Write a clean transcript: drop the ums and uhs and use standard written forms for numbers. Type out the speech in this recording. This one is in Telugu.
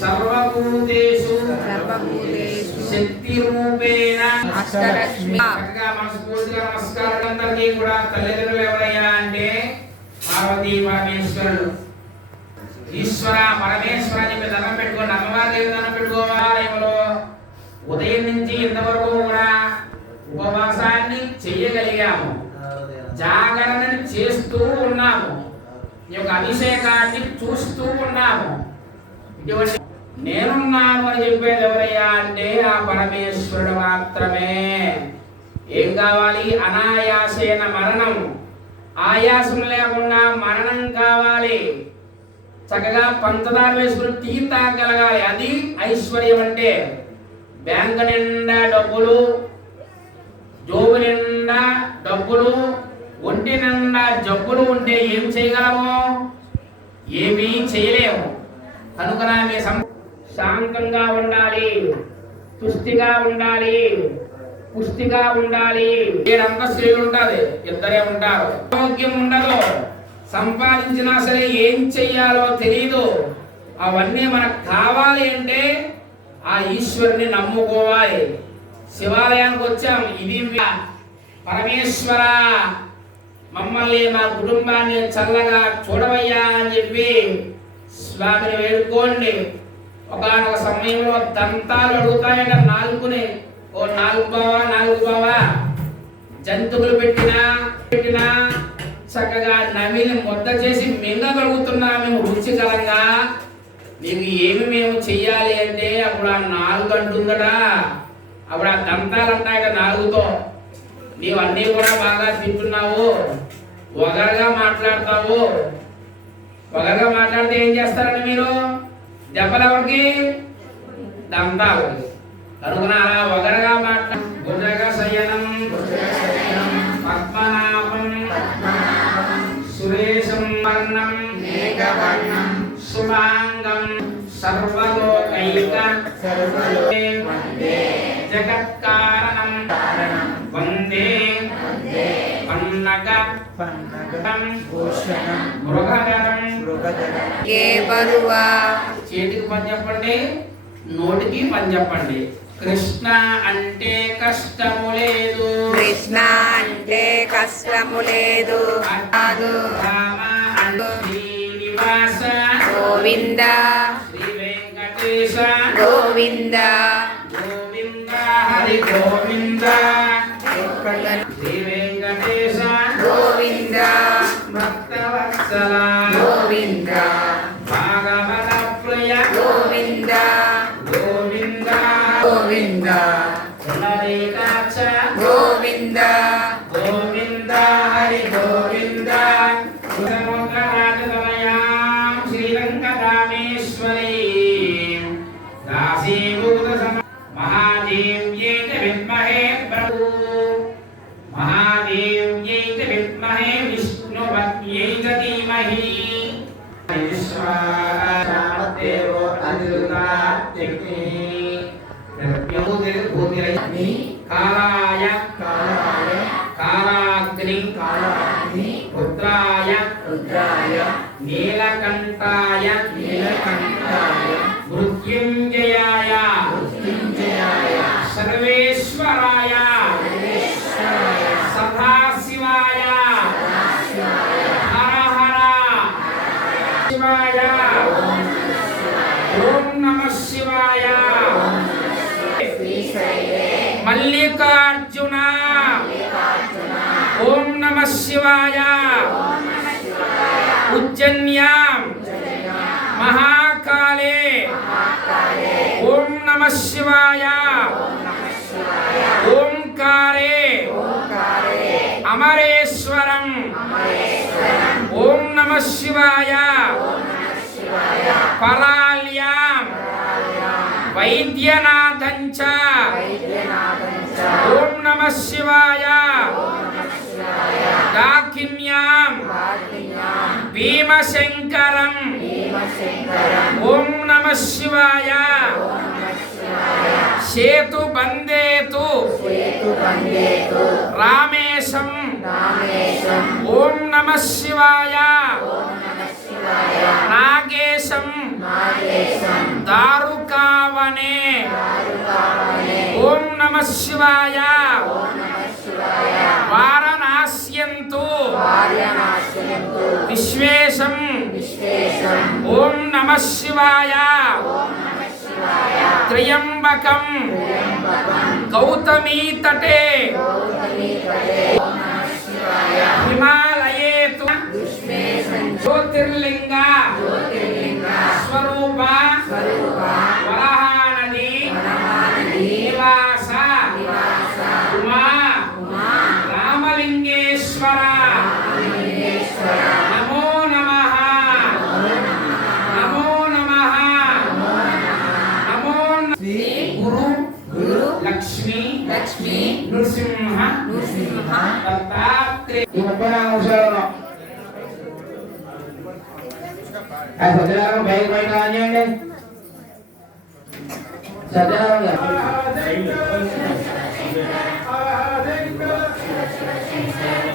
सर्वभूतेषु शक्तिरूपेण అష్టలక్ష్మి చక్కగా మనస్ఫూర్తిగా నమస్కారం అందరికీ కూడా తల్లిదండ్రులు ఎవరయ్యా అంటే పార్వతీ పరమేశ్వరుడు. ఈశ్వర పరమేశ్వర అని దండం పెట్టుకోండి. అమ్మవారి దండం పెట్టుకోవాలయంలో ఉదయం నుంచి ఇంతవరకు కూడా ఉపవాసాన్ని చెయ్యగలిగాము, జాగరణని చేస్తూ ఉన్నాము, ఈ యొక్క అభిషేకాన్ని చూస్తూ ఉన్నాము. ఇటువంటి నేనున్నాను అని చెప్పేది ఎవరయ్యా అంటే ఆ పరమేశ్వరుడు మాత్రమే. ఏం కావాలి? అనాయాసేన మరణం, ఆయాసం లేకుండా మరణం కావాలి. చక్కగా పంచదార వేసుకుని టీ తాగలగాలి. అది ఐశ్వర్యం అంటే. బ్యాంకు నిండా డబ్బులు, జోబు నిండా డబ్బులు, ఒంటి నిండా జబ్బులు ఉంటే ఏం చేయగలము? ఏమీ చేయలేము. కనుక శాంతంగా ఉండాలి, తుష్టిగా ఉండాలి, పుష్టిగా ఉండాలి. ఏడంతా స్త్రీలు ఉంటుంది, ఇద్దరే ఉంటారు. ఆరోగ్యం ఉండదు, సంపాదించినా సరే ఏం చెయ్యాలో తెలియదు. అవన్నీ మనకు కావాలి అంటే ఆ ఈశ్వరుని నమ్ముకోవాలి. శివాలయానికి వచ్చాం, ఇది పరమేశ్వర మమ్మల్ని మా కుటుంబాన్ని చల్లగా చూడవయ్యా అని చెప్పి స్వామిని వేడుకోండి. ఒకనొక సమయంలో దంతాలు అడుగుతాయట నాలుగుని. ఓ నాలుగు బావా జంతువులు పెట్టినా చక్కగా నమిలి ముద్ద చేసి మింగగలుగుతున్నా మేము రుచికరంగా. నీకు ఏమి మేము చెయ్యాలి అంటే అప్పుడు ఆ నాలుగు అంటుందట. అప్పుడు ఆ దంతాలు అంటాయట నాలుగుతో. నీవు అన్నీ కూడా బాగా తింటున్నావు, ఒగరగా మాట్లాడతావు. ఒగరగా మాట్లాడితే ఏం చేస్తారండి మీరు? దెబ్బలు ఎవరికి? దంతాలకి. కనుక అలా ఒగరగా భుజగ శయనం పద్మనాభం సురేశం వర్ణం శుభాంగం సర్వలోకైక జగత్కారణం వందే పన్నగ చేతికి పని చెప్పండి, నోటికి పని చెప్పండి. కృష్ణ అంటే కష్టము లేదు, కృష్ణ అంటే కష్టము లేదు. రామ అంటే శ్రీనివాస గోవింద, శ్రీ వెంకటేశ గోవింద, గోవింద హరి గోవింద, శ్రీ వెంకటేశ గోవింద, భక్తవత్సల గోవింద, భాగవత ప్రియ గోవింద, గోవింద, గోవింద, పునరేకాక్ష గోవింద, గోవింద హరి గోవింద. సముద్రరాజతనయాం శ్రీరంగధామేశ్వరీ దాసీభూత మహాదేవ్యై చ విద్మహే మహాదేవ్యై చ విద్మహే విష్ణుపత్న్యై చ ధీమహి. విశ్వాదేవో అనిరుద్ధాత్యగ్ని కాలాయ కాలాగ్ని రుద్రాయ నీలకంఠాయ మృత్యుంజయాయ సర్వేశ్వరాయ సదాశివాయ హర హర శివాయ ఓం నమః శివాయ. శ్రీశైలే మల్లికార్జున ఓం నమః శివాయ. ఉజ్జన్యాం మహాకాళే ఓం నమః శివాయ. ఓంకారే అమరేశ్వరం ఓం నమః శివాయ. పరాల్యాం వైద్యనాథంచ ఓం నమః శివాయ. దాకిన్యాం భీమశంకరం ఓం నమః శివాయ. సేతు బందేతు రామేశం ఓం నమః శివాయ. నాగేశం దారుకావనే ఓం నమః శివాయ. వారణాస్యంతు విశ్వేశం ఓం నమః శివాయ. త్రయంబకం గౌతమీ తటే హిమాలయే తు జ్యోతిర్లింగ స్వరూప వరాహనది నివాస ఉమా రామలింగేశ్వర నమో నమః నమో నమః నమో గురు లక్ష్మీ నృసింహ దత్తాత్రేయ. ఈ 34 నిమిషాలలో సత్యనారాయణ బయట రానియండి. సత్యనారాయణ